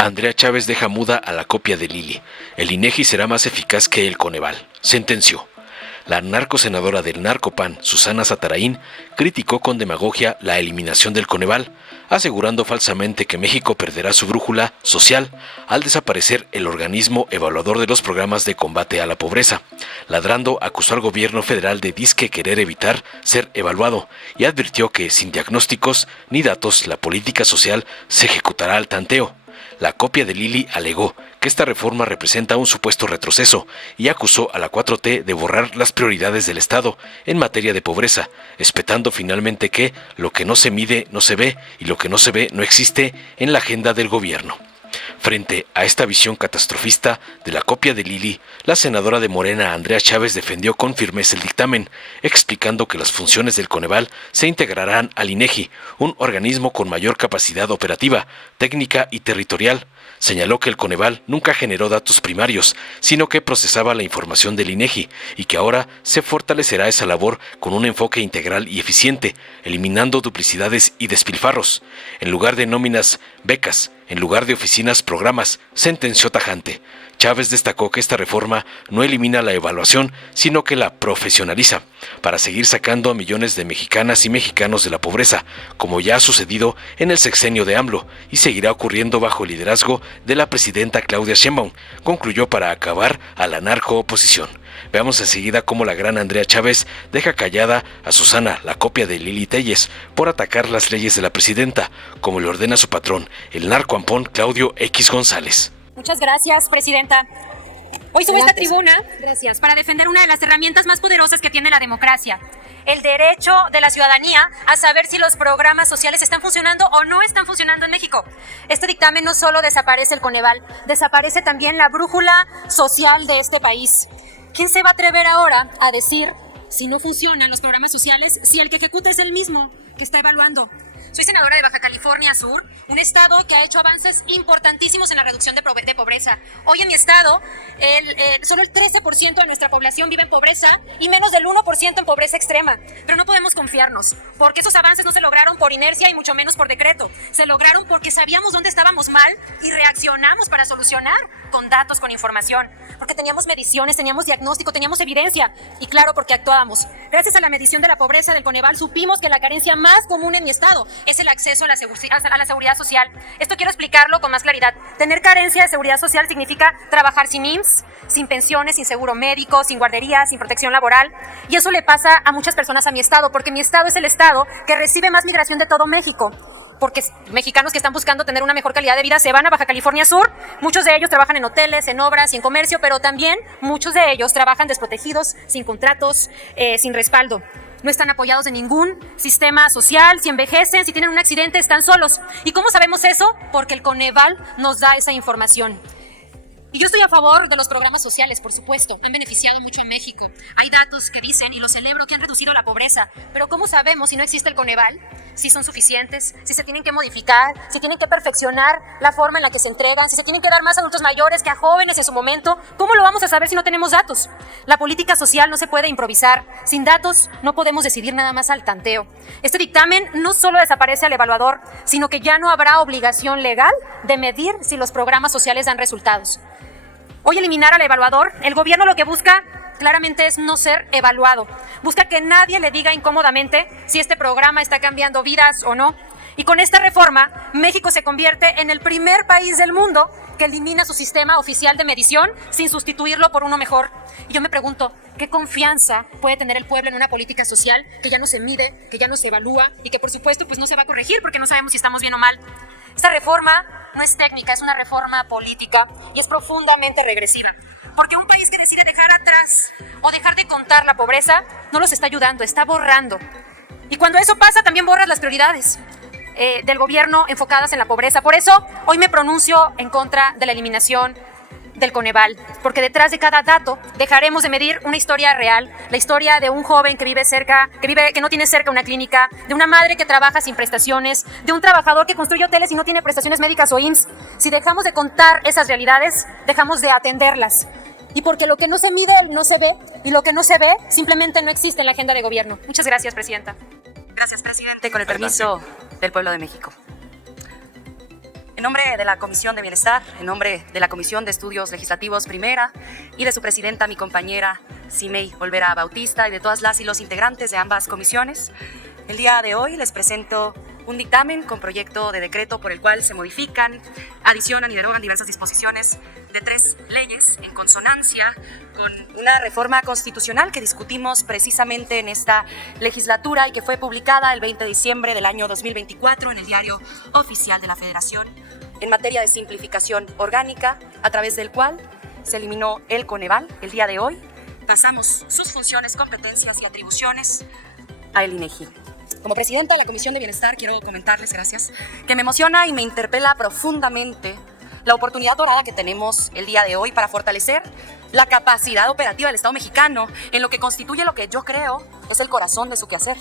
Andrea Chávez deja muda a la copia de Lili. El INEGI será más eficaz que el Coneval. Sentenció. La narcosenadora del Narcopan, Susana Satarain, criticó con demagogia la eliminación del Coneval, asegurando falsamente que México perderá su brújula social al desaparecer el organismo evaluador de los programas de combate a la pobreza. Ladrando, acusó al gobierno federal de disque querer evitar ser evaluado y advirtió que sin diagnósticos ni datos la política social se ejecutará al tanteo. La copia de Lili alegó que esta reforma representa un supuesto retroceso y acusó a la 4T de borrar las prioridades del Estado en materia de pobreza, espetando finalmente que lo que no se mide no se ve y lo que no se ve no existe en la agenda del gobierno. Frente a esta visión catastrofista de la copia de Lili, la senadora de Morena Andrea Chávez defendió con firmeza el dictamen, explicando que las funciones del Coneval se integrarán al INEGI, un organismo con mayor capacidad operativa, técnica y territorial. Señaló que el Coneval nunca generó datos primarios, sino que procesaba la información del INEGI y que ahora se fortalecerá esa labor con un enfoque integral y eficiente, eliminando duplicidades y despilfarros. En lugar de nóminas, becas; en lugar de oficinas, programas, sentenció tajante. Chávez destacó que esta reforma no elimina la evaluación, sino que la profesionaliza, para seguir sacando a millones de mexicanas y mexicanos de la pobreza, como ya ha sucedido en el sexenio de AMLO, y seguirá ocurriendo bajo el liderazgo de la presidenta Claudia Sheinbaum, concluyó para acabar a la narcooposición. Veamos enseguida cómo la gran Andrea Chávez deja callada a Susana, la copia de Lili Telles, por atacar las leyes de la presidenta, como le ordena su patrón, el narcoampón Claudio X González. Muchas gracias, presidenta. Hoy subo a esta tribuna para defender una de las herramientas más poderosas que tiene la democracia: el derecho de la ciudadanía a saber si los programas sociales están funcionando o no están funcionando en México. Este dictamen no solo desaparece el Coneval, desaparece también la brújula social de este país. ¿Quién se va a atrever ahora a decir si no funcionan los programas sociales si el que ejecuta es el mismo que está evaluando? Soy senadora de Baja California Sur, un estado que ha hecho avances importantísimos en la reducción de pobreza. Hoy en mi estado, solo el 13% de nuestra población vive en pobreza y menos del 1% en pobreza extrema. Pero no podemos confiarnos, porque esos avances no se lograron por inercia y mucho menos por decreto. Se lograron porque sabíamos dónde estábamos mal y reaccionamos para solucionar con datos, con información. Porque teníamos mediciones, teníamos diagnóstico, teníamos evidencia. Y claro, porque actuábamos. Gracias a la medición de la pobreza del Coneval supimos que la carencia más común en mi estado es el acceso a la seguridad social. Esto quiero explicarlo con más claridad. Tener carencia de seguridad social significa trabajar sin IMSS, sin pensiones, sin seguro médico, sin guardería, sin protección laboral. Y eso le pasa a muchas personas a mi estado, porque mi estado es el estado que recibe más migración de todo México. Porque mexicanos que están buscando tener una mejor calidad de vida se van a Baja California Sur. Muchos de ellos trabajan en hoteles, en obras y en comercio, pero también muchos de ellos trabajan desprotegidos, sin contratos, sin respaldo. No están apoyados en ningún sistema social, si envejecen, si tienen un accidente, están solos. ¿Y cómo sabemos eso? Porque el Coneval nos da esa información. Y yo estoy a favor de los programas sociales, por supuesto. Han beneficiado mucho en México. Hay datos que dicen, y lo celebro, que han reducido la pobreza. Pero ¿cómo sabemos si no existe el Coneval? Si son suficientes, si se tienen que modificar, si tienen que perfeccionar la forma en la que se entregan, si se tienen que dar más a adultos mayores que a jóvenes en su momento. ¿Cómo lo vamos a saber si no tenemos datos? La política social no se puede improvisar. Sin datos no podemos decidir nada más al tanteo. Este dictamen no solo desaparece al evaluador, sino que ya no habrá obligación legal de medir si los programas sociales dan resultados. Hoy eliminar al evaluador, el gobierno lo que busca claramente es no ser evaluado. Busca que nadie le diga incómodamente si este programa está cambiando vidas o no. Y con esta reforma, México se convierte en el primer país del mundo que elimina su sistema oficial de medición sin sustituirlo por uno mejor. Y yo me pregunto, ¿qué confianza puede tener el pueblo en una política social que ya no se mide, que ya no se evalúa y que por supuesto pues no se va a corregir porque no sabemos si estamos bien o mal? Esta reforma no es técnica, es una reforma política y es profundamente regresiva. Porque un país que decide dejar atrás o dejar de contar la pobreza no los está ayudando, está borrando. Y cuando eso pasa también borras las prioridades del gobierno enfocadas en la pobreza. Por eso hoy me pronuncio en contra de la eliminación del Coneval, porque detrás de cada dato dejaremos de medir una historia real, la historia de un joven que no tiene cerca una clínica, de una madre que trabaja sin prestaciones, de un trabajador que construye hoteles y no tiene prestaciones médicas o IMSS. Si dejamos de contar esas realidades, dejamos de atenderlas. Y porque lo que no se mide no se ve, y lo que no se ve simplemente no existe en la agenda de gobierno. Muchas gracias, presidenta. Gracias, presidente. Con el permiso del pueblo de México. En nombre de la Comisión de Bienestar, en nombre de la Comisión de Estudios Legislativos Primera y de su presidenta, mi compañera Simei Olvera Bautista, y de todas las y los integrantes de ambas comisiones, el día de hoy les presento un dictamen con proyecto de decreto por el cual se modifican, adicionan y derogan diversas disposiciones de 3 leyes en consonancia con una reforma constitucional que discutimos precisamente en esta legislatura y que fue publicada el 20 de diciembre del año 2024 en el Diario Oficial de la Federación en materia de simplificación orgánica, a través del cual se eliminó el Coneval. El día de hoy pasamos sus funciones, competencias y atribuciones al INEGI. Como presidenta de la Comisión de Bienestar, quiero comentarles, gracias, que me emociona y me interpela profundamente la oportunidad dorada que tenemos el día de hoy para fortalecer la capacidad operativa del Estado mexicano en lo que constituye lo que yo creo es el corazón de su quehacer: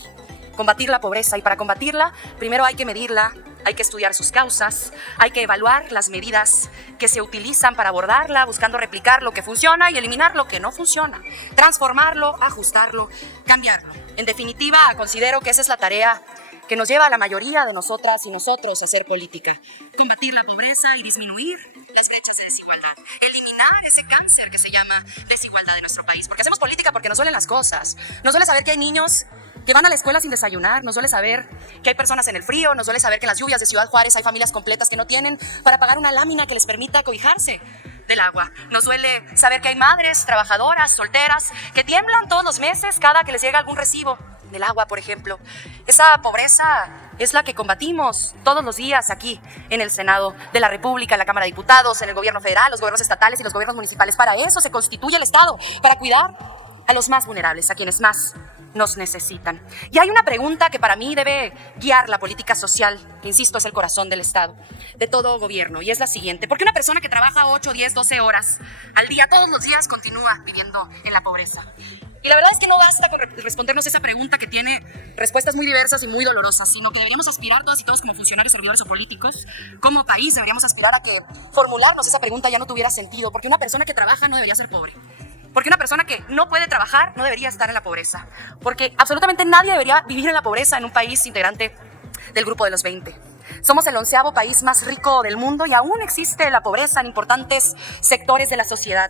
combatir la pobreza. Y para combatirla, primero hay que medirla, hay que estudiar sus causas, hay que evaluar las medidas que se utilizan para abordarla, buscando replicar lo que funciona y eliminar lo que no funciona, transformarlo, ajustarlo, cambiarlo. En definitiva, considero que esa es la tarea que nos lleva a la mayoría de nosotras y nosotros a hacer política: combatir la pobreza y disminuir las brechas de desigualdad, eliminar ese cáncer que se llama desigualdad de nuestro país. Porque hacemos política porque nos duelen las cosas, nos duele saber que hay niños que van a la escuela sin desayunar, nos duele saber que hay personas en el frío, nos duele saber que en las lluvias de Ciudad Juárez hay familias completas que no tienen para pagar una lámina que les permita cobijarse del agua. Nos duele saber que hay madres trabajadoras, solteras, que tiemblan todos los meses cada que les llega algún recibo del agua, por ejemplo. Esa pobreza es la que combatimos todos los días aquí en el Senado de la República, en la Cámara de Diputados, en el gobierno federal, los gobiernos estatales y los gobiernos municipales. Para eso se constituye el Estado, para cuidar a los más vulnerables, a quienes más nos necesitan. Y hay una pregunta que para mí debe guiar la política social, que insisto es el corazón del Estado, de todo gobierno, y es la siguiente: ¿por qué una persona que trabaja 8, 10, 12 horas al día, todos los días, continúa viviendo en la pobreza? Y la verdad es que no basta con respondernos esa pregunta, que tiene respuestas muy diversas y muy dolorosas, sino que deberíamos aspirar todas y todos, como funcionarios, servidores o políticos, como país, deberíamos aspirar a que formularnos esa pregunta ya no tuviera sentido, porque una persona que trabaja no debería ser pobre. Porque una persona que no puede trabajar no debería estar en la pobreza. Porque absolutamente nadie debería vivir en la pobreza en un país integrante del grupo de los 20. Somos el 11º país más rico del mundo y aún existe la pobreza en importantes sectores de la sociedad.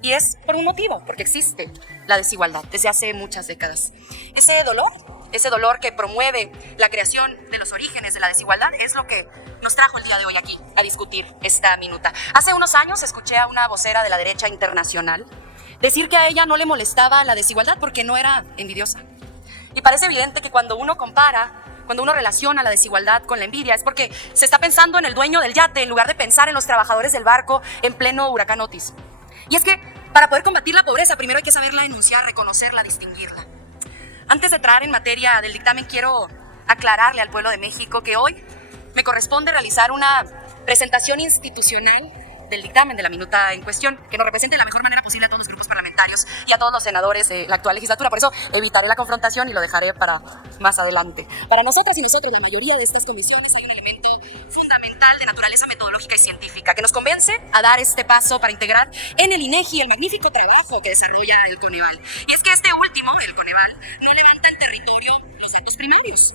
Y es por un motivo, porque existe la desigualdad desde hace muchas décadas. Ese dolor que promueve la creación de los orígenes de la desigualdad es lo que nos trajo el día de hoy aquí a discutir esta minuta. Hace unos años escuché a una vocera de la derecha internacional decir que a ella no le molestaba la desigualdad porque no era envidiosa. Y parece evidente que cuando uno relaciona la desigualdad con la envidia, es porque se está pensando en el dueño del yate en lugar de pensar en los trabajadores del barco en pleno huracán Otis. Y es que para poder combatir la pobreza, primero hay que saberla enunciar, reconocerla, distinguirla. Antes de entrar en materia del dictamen, quiero aclararle al pueblo de México que hoy me corresponde realizar una presentación institucional del dictamen de la minuta en cuestión, que nos represente de la mejor manera posible a todos los grupos parlamentarios y a todos los senadores de la actual legislatura. Por eso evitaré la confrontación y lo dejaré para más adelante. Para nosotras y nosotros, la mayoría de estas comisiones, hay un elemento fundamental de naturaleza metodológica y científica que nos convence a dar este paso para integrar en el INEGI el magnífico trabajo que desarrolla el Coneval. Y es que este último, el Coneval, no levanta en territorio los datos primarios.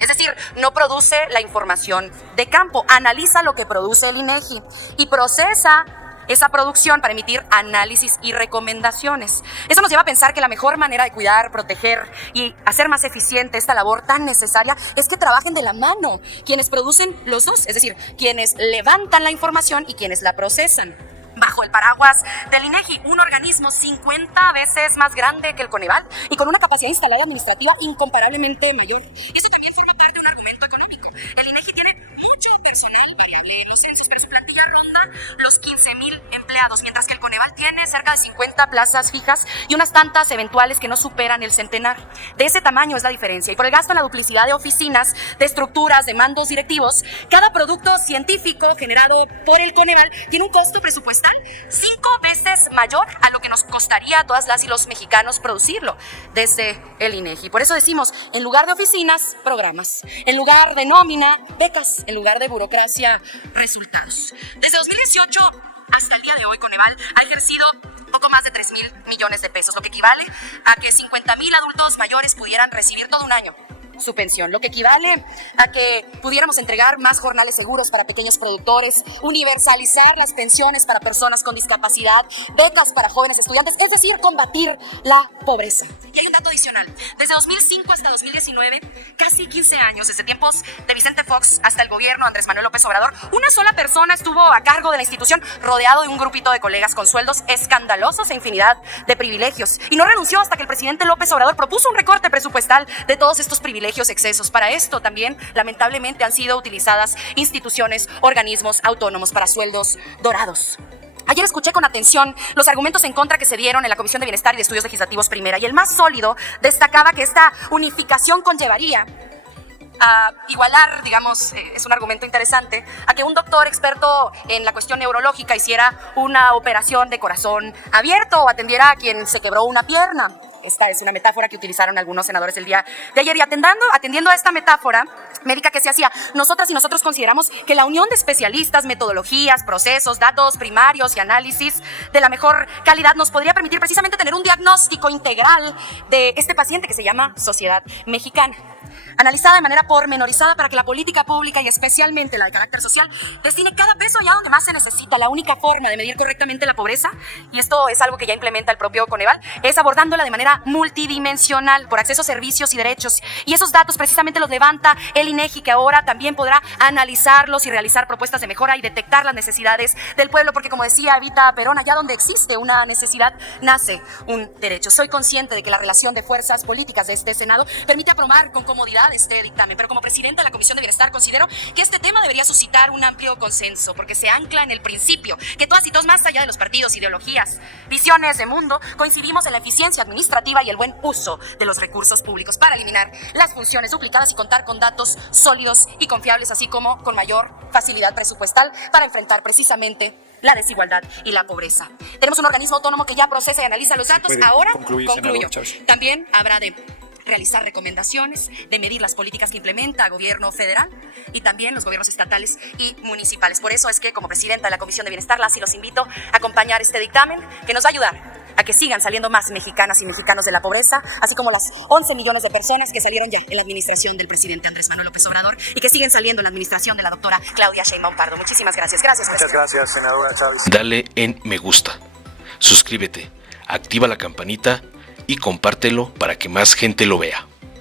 Es decir, no produce la información de campo, analiza lo que produce el INEGI y procesa esa producción para emitir análisis y recomendaciones. Eso nos lleva a pensar que la mejor manera de cuidar, proteger y hacer más eficiente esta labor tan necesaria es que trabajen de la mano quienes producen los dos, es decir, quienes levantan la información y quienes la procesan. Bajo el paraguas del INEGI, un organismo 50 veces más grande que el Coneval y con una capacidad instalada administrativa incomparablemente mayor. Eso también forma parte de un argumento económico. El INEGI tiene mucho personal variable en los censos, pero su plantilla ronda los 15,000 empleados, mientras que el Coneval tiene cerca de 50 plazas fijas y unas tantas eventuales que no superan el centenar. De ese tamaño es la diferencia. Y por el gasto en la duplicidad de oficinas, de estructuras, de mandos directivos, cada producto científico generado por el Coneval tiene un costo presupuestal 5 veces mayor a lo que nos costaría a todas las y los mexicanos producirlo desde el INEGI. Por eso decimos, en lugar de oficinas, programas. En lugar de nómina, becas. En lugar de burocracia, resultados. Desde 2018 hasta el día de hoy, Coneval ha ejercido poco más de 3,000 millones de pesos, lo que equivale a que 50,000 adultos mayores pudieran recibir todo un año su pensión, lo que equivale a que pudiéramos entregar más jornales seguros para pequeños productores, universalizar las pensiones para personas con discapacidad, becas para jóvenes estudiantes, es decir, combatir la pobreza. Y hay un dato adicional. Desde 2005 hasta 2019, casi 15 años, desde tiempos de Vicente Fox hasta el gobierno de Andrés Manuel López Obrador, una sola persona estuvo a cargo de la institución, rodeado de un grupito de colegas con sueldos escandalosos e infinidad de privilegios. Y no renunció hasta que el presidente López Obrador propuso un recorte presupuestal de todos estos privilegios excesos. Para esto también, lamentablemente, han sido utilizadas instituciones, organismos autónomos para sueldos dorados. Ayer escuché con atención los argumentos en contra que se dieron en la Comisión de Bienestar y de Estudios Legislativos Primera, y el más sólido destacaba que esta unificación conllevaría a igualar, digamos, es un argumento interesante, a que un doctor experto en la cuestión neurológica hiciera una operación de corazón abierto o atendiera a quien se quebró una pierna. Esta es una metáfora que utilizaron algunos senadores el día de ayer, y atendiendo a esta metáfora médica que se hacía, nosotras y nosotros consideramos que la unión de especialistas, metodologías, procesos, datos primarios y análisis de la mejor calidad nos podría permitir precisamente tener un diagnóstico integral de este paciente que se llama sociedad mexicana, analizada de manera pormenorizada para que la política pública, y especialmente la de carácter social, destine cada peso allá donde más se necesita. La única forma de medir correctamente la pobreza, y esto es algo que ya implementa el propio Coneval, es abordándola de manera multidimensional por acceso a servicios y derechos. Y esos datos precisamente los levanta el INEGI, que ahora también podrá analizarlos y realizar propuestas de mejora y detectar las necesidades del pueblo, porque como decía Evita Perón, allá donde existe una necesidad, nace un derecho. Soy consciente de que la relación de fuerzas políticas de este Senado permite aprobar con comodidad este dictamen, pero como presidenta de la Comisión de Bienestar considero que este tema debería suscitar un amplio consenso, porque se ancla en el principio que todas y todos, más allá de los partidos, ideologías, visiones de mundo, coincidimos en la eficiencia administrativa y el buen uso de los recursos públicos para eliminar las funciones duplicadas y contar con datos sólidos y confiables, así como con mayor facilidad presupuestal para enfrentar precisamente la desigualdad y la pobreza. Tenemos un organismo autónomo que ya procesa y analiza los datos. Ahora concluyo. También habrá de realizar recomendaciones, de medir las políticas que implementa el gobierno federal y también los gobiernos estatales y municipales. Por eso es que, como presidenta de la Comisión de Bienestar, los invito a acompañar este dictamen que nos va a ayudar a que sigan saliendo más mexicanas y mexicanos de la pobreza, así como las 11 millones de personas que salieron ya en la administración del presidente Andrés Manuel López Obrador y que siguen saliendo en la administración de la doctora Claudia Sheinbaum Pardo. Muchísimas gracias. Gracias, presidente. Muchas gracias, senadora Chávez. Dale en me gusta, suscríbete, activa la campanita y compártelo para que más gente lo vea.